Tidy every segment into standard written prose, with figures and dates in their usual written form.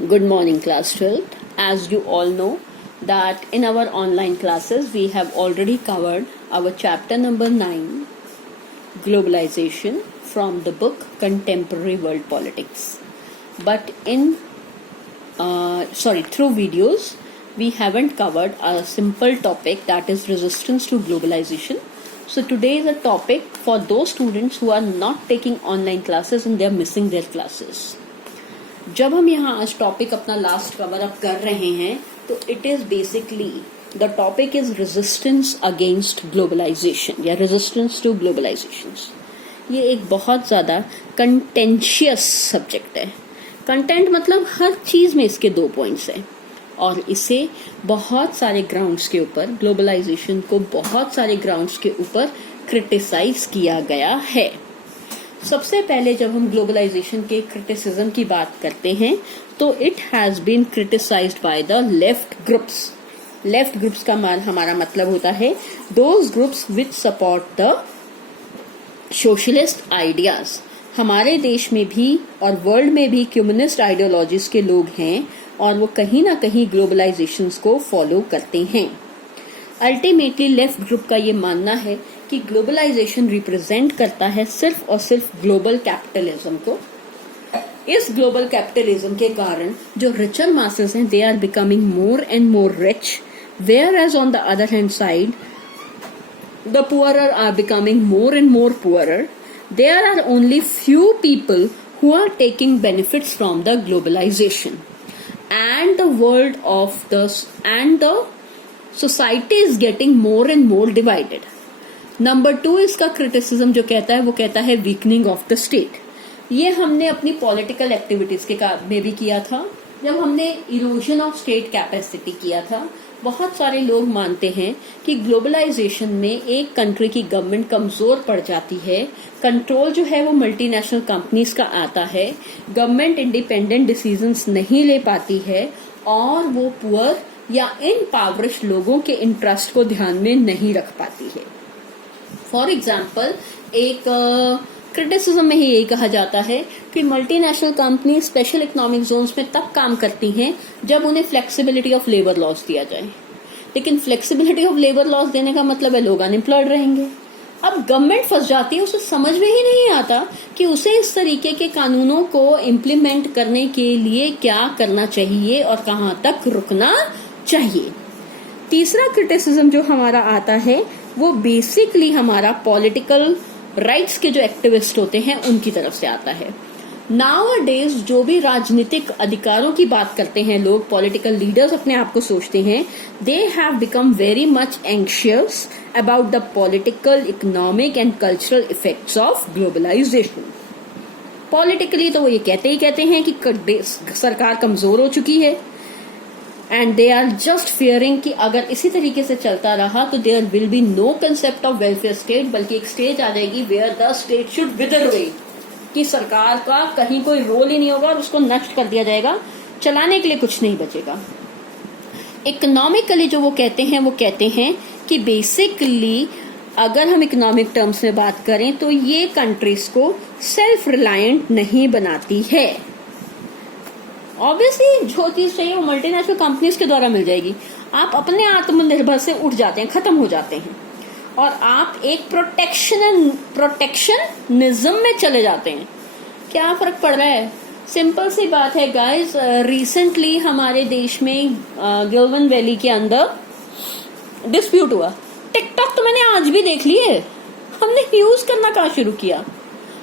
Good morning, class 12th. As you all know that in our online classes we have already covered our chapter number 9, Globalization, from the book Contemporary World Politics. But through videos we haven't covered a simple topic, that is resistance to globalization. So today is a topic for those students who are not taking online classes and they are missing their classes. जब हम यहाँ आज topic अपना last cover up कर रहे हैं तो it is basically the topic is resistance against globalisation या रेजिस्टेंस टू ग्लोबलाइजेशन। ये एक बहुत ज्यादा कंटेंशियस सब्जेक्ट है। कंटेंट मतलब हर चीज में इसके 2 पॉइंट्स हैं और इसे बहुत सारे ग्राउंड्स के ऊपर, ग्लोबलाइजेशन को बहुत सारे ग्राउंड्स के ऊपर क्रिटिसाइज किया गया है। सबसे पहले जब हम ग्लोबलाइजेशन के क्रिटिसिज्म की बात करते हैं तो it has been criticised by the left groups. Left groups का हमारा मतलब होता है those groups which support the socialist ideas. हमारे देश में भी और वर्ल्ड में भी कम्युनिस्ट आइडियोलॉजीज के लोग हैं और वो कहीं ना कहीं ग्लोबलाइजेशन को फॉलो करते हैं। अल्टीमेटली लेफ्ट ग्रुप का ये मानना है कि ग्लोबलाइजेशन रिप्रेजेंट करता है सिर्फ और सिर्फ ग्लोबल कैपिटलिज्म को। इस ग्लोबल कैपिटलिज्म के कारण जो रिचर मासेस हैं they are becoming more and more rich, whereas on the other hand side the poorer are becoming more and more poorer. There are only few people who are taking benefits from the globalization and the society is getting more and more divided. Number 2 इसका criticism जो कहता है वो कहता है weakening of the state. ये हमने अपनी पॉलिटिकल एक्टिविटीज के में भी किया था जब हमने इरोजन ऑफ स्टेट कैपेसिटी किया था। बहुत सारे लोग मानते हैं कि ग्लोबलाइजेशन में एक कंट्री की गवर्नमेंट कमजोर पड़ जाती है, कंट्रोल जो है वो मल्टीनेशनल कंपनीज का आता है, गवर्नमेंट इंडिपेंडेंट डिसीजंस नहीं ले पाती है और वो पुअर या इनपावरिश लोगों के इंटरेस्ट को ध्यान में नहीं रख पाती है। फॉर एग्जाम्पल एक क्रिटिसिज्म में ही यही कहा जाता है कि multinational company special economic zones में तब काम करती हैं जब उन्हें फ्लेक्सिबिलिटी ऑफ लेबर लॉस दिया जाए। लेकिन फ्लेक्सिबिलिटी ऑफ लेबर लॉस देने का मतलब है लोग अनएम्प्लॉयड रहेंगे। अब गवर्नमेंट फंस जाती है, उसे समझ में ही नहीं आता कि उसे इस तरीके के कानूनों को इम्प्लीमेंट करने के लिए क्या करना चाहिए और कहां तक रुकना चाहिए। तीसरा क्रिटिसिज्म जो हमारा आता है वो बेसिकली हमारा पॉलिटिकल राइट्स के जो एक्टिविस्ट होते हैं उनकी तरफ से आता है। नाउअडेज जो भी राजनीतिक अधिकारों की बात करते हैं लोग, पॉलिटिकल लीडर्स अपने आप को सोचते हैं, they have become very much anxious about the political, economic and cultural effects of globalisation. Politically तो वो ये कहते हैं कि सरकार कमजोर हो चुकी है and they are just fearing कि अगर इसी तरीके से चलता रहा तो there will be no concept of welfare state, बल्कि एक स्टेज आ जाएगी where the state should wither away, कि सरकार का कहीं कोई रोल ही नहीं होगा और उसको नष्ट कर दिया जाएगा, चलाने के लिए कुछ नहीं बचेगा। इकोनॉमिकली जो वो कहते हैं कि बेसिकली अगर हम इकोनॉमिक टर्म्स में बात करें तो ये कंट्रीज को सेल्फ रिलायंट नहीं बनाती है। ऑब्वियसली जो चीज चाहिए वो मल्टीनेशनल कंपनीज के द्वारा मिल जाएगी। आप अपने आत्मनिर्भर से उठ जाते हैं, खत्म हो जाते हैं और आप एक प्रोटेक्शनिज्म में चले जाते हैं। क्या फर्क पड़ रहा है? सिंपल सी बात है गाइस, रिसेंटली हमारे देश में गिलवन वैली के अंदर डिस्प्यूट हुआ। टिकटॉक तो मैंने आज भी देख ली है, हमने यूज करना कहाँ शुरू किया?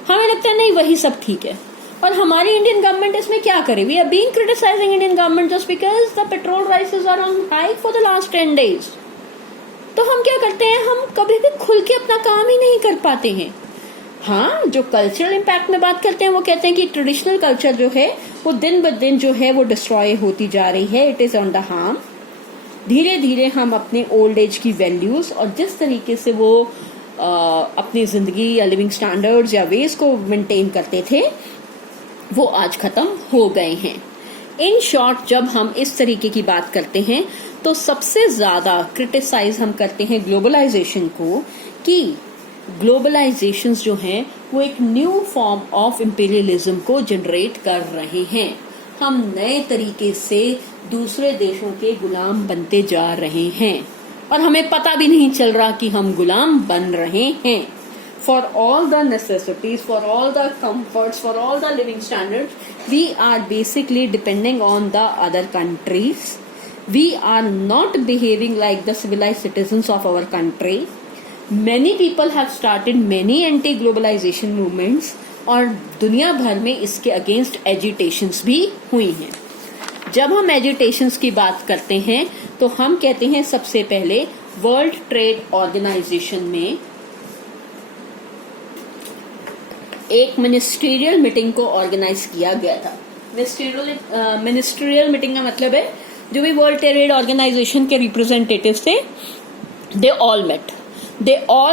हमें लगता है नहीं वही सब ठीक है और हमारी इंडियन गवर्नमेंट इसमें क्या करे? We are being criticising Indian government just because the petrol prices are on hike for the last 10 days। तो हम क्या करते हैं, हम कभी भी खुल के अपना काम ही नहीं कर पाते हैं। हाँ, जो कल्चरल इम्पैक्ट में बात करते हैं वो कहते हैं कि ट्रेडिशनल कल्चर जो है वो दिन ब दिन जो है वो डिस्ट्रॉय होती जा रही है, it is on the harm. धीरे धीरे हम अपने ओल्ड एज की वैल्यूज और जिस तरीके से वो अपनी जिंदगी या लिविंग स्टैंडर्ड्स या वेज को मेंटेन करते थे वो आज खत्म हो गए हैं। इन शॉर्ट जब हम इस तरीके की बात करते हैं तो सबसे ज्यादा क्रिटिसाइज हम करते हैं ग्लोबलाइजेशन को कि ग्लोबलाइजेशन जो हैं वो एक न्यू फॉर्म ऑफ इंपीरियलिज्म को जनरेट कर रहे हैं। हम नए तरीके से दूसरे देशों के गुलाम बनते जा रहे हैं और हमें पता भी नहीं चल रहा कि हम गुलाम बन रहे हैं। For all the necessities, for all the comforts, for all the living standards, we are basically depending on the other countries. We are not behaving like the civilized citizens of our country. Many people have started many anti-globalization movements और दुनिया भर में इसके against agitations भी हुई हैं। जब हम एजिटेशंस की बात करते हैं तो हम कहते हैं सबसे पहले वर्ल्ड ट्रेड ऑर्गेनाइजेशन में एक मिनिस्ट्रियल मीटिंग को ऑर्गेनाइज किया गया था। मिनिस्ट्रियल मीटिंग का मतलब है जो भी वर्ल्ड ट्रेड ऑर्गेनाइजेशन के रिप्रेजेंटेटिव्स थे, they all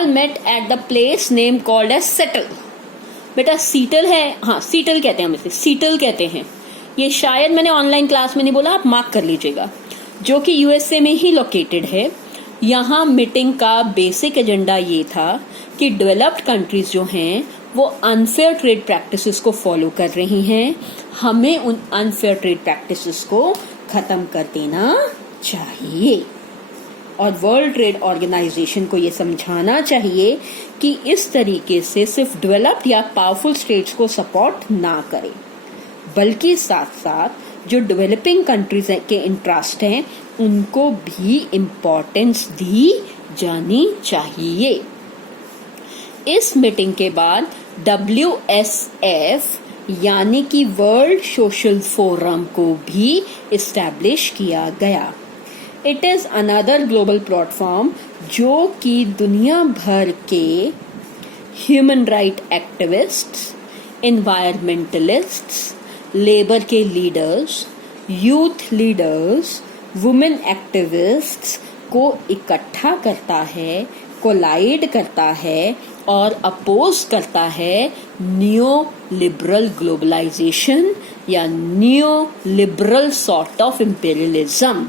met at the place name called as Seattle. बेटा सीटल है, हाँ सीटल कहते हैं, हम इसे सीटल कहते हैं। ये शायद मैंने ऑनलाइन क्लास में नहीं बोला, आप मार्क कर लीजिएगा, जो कि यूएसए में ही लोकेटेड है। यहाँ मीटिंग का बेसिक एजेंडा ये था कि डेवलप्ड कंट्रीज जो हैं वो अनफेयर ट्रेड प्रैक्टिसेस को फॉलो कर रही हैं, हमें उन अनफेयर ट्रेड प्रैक्टिसेस को खत्म कर देना चाहिए। और वर्ल्ड ट्रेड ऑर्गेनाइजेशन को ये समझाना चाहिए कि इस तरीके से सिर्फ डेवलप्ड या पावरफुल स्टेट्स को सपोर्ट ना करें, बल्कि साथ साथ जो डेवलपिंग कंट्रीज के इंटरेस्ट हैं उनको भी इम्पोर्टेंस दी जानी चाहिए। इस मीटिंग के बाद WSF यानी कि वर्ल्ड सोशल फोरम को भी इस्टेब्लिश किया गया। It is another global platform जो कि दुनिया भर के ह्यूमन राइट एक्टिविस्ट्स, एनवायरमेंटलिस्ट्स, लेबर के leaders, youth leaders, women activists को इकट्ठा करता है, कोलाइड करता है और अपोज करता है न्यू लिबरल ग्लोबलाइजेशन या new liberal sort of imperialism.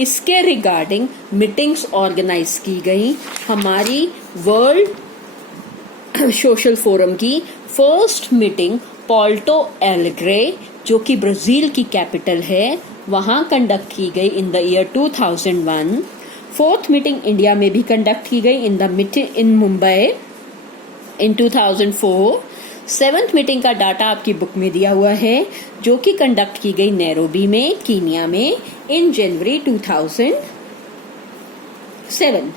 इसके रिगार्डिंग मीटिंग्स ऑर्गेनाइज की गई। हमारी वर्ल्ड सोशल फोरम की फर्स्ट मीटिंग पोर्टो एलेग्रे, जो कि ब्राजील की कैपिटल है, वहां कंडक्ट की गई in the year 2001। Fourth meeting India में भी कंडक्ट की गई इन मुंबई इन 2004। सेवेंथ मीटिंग का डाटा आपकी बुक में दिया हुआ है, जो कि कंडक्ट की गई नैरोबी में, कीनिया में in January 2007।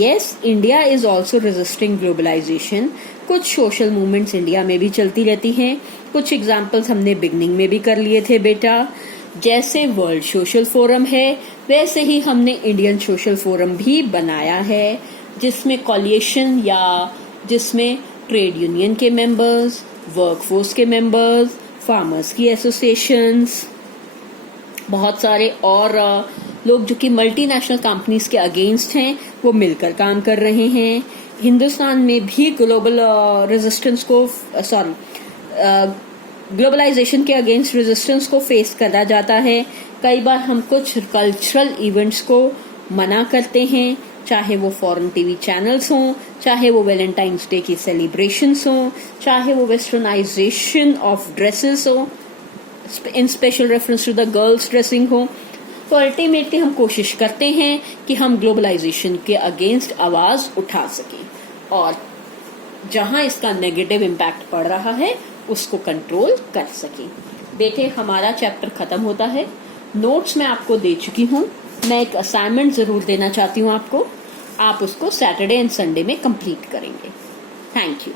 Yes, India is also resisting globalisation. कुछ सोशल मूवमेंट्स इंडिया में भी चलती रहती हैं। कुछ एग्जाम्पल्स हमने बिगनिंग में भी कर लिए थे बेटा। जैसे वर्ल्ड सोशल फोरम है वैसे ही हमने इंडियन सोशल फोरम भी बनाया है, जिसमें कॉलिएशन या जिसमें ट्रेड यूनियन के मेंबर्स, वर्कफोर्स के मेंबर्स, फार्मर्स की एसोसिएशंस, बहुत सारे और लोग जो कि मल्टीनेशनल कंपनीज के अगेंस्ट हैं वो मिलकर काम कर रहे हैं। हिंदुस्तान में भी ग्लोबलाइजेशन के अगेंस्ट रेजिस्टेंस को फेस करा जाता है। कई बार हम कुछ कल्चरल इवेंट्स को मना करते हैं, चाहे वो फॉरेन टीवी चैनल्स हों, चाहे वो वैलेंटाइंस डे की सेलिब्रेशंस हों, चाहे वो वेस्टर्नाइजेशन ऑफ ड्रेसेस हो, in special reference to the girls dressing हो। तो अल्टीमेटली हम कोशिश करते हैं कि हम ग्लोबलाइजेशन के अगेंस्ट आवाज उठा सकें और जहां इसका नेगेटिव इम्पैक्ट पड़ रहा है उसको कंट्रोल कर सकें। बेटे, हमारा चैप्टर खत्म होता है। नोट्स मैं आपको दे चुकी हूँ। मैं एक असाइनमेंट जरूर देना चाहती हूँ आपको। आप उसको सैटरडे एंड संडे में कंप्लीट करेंगे। Thank you.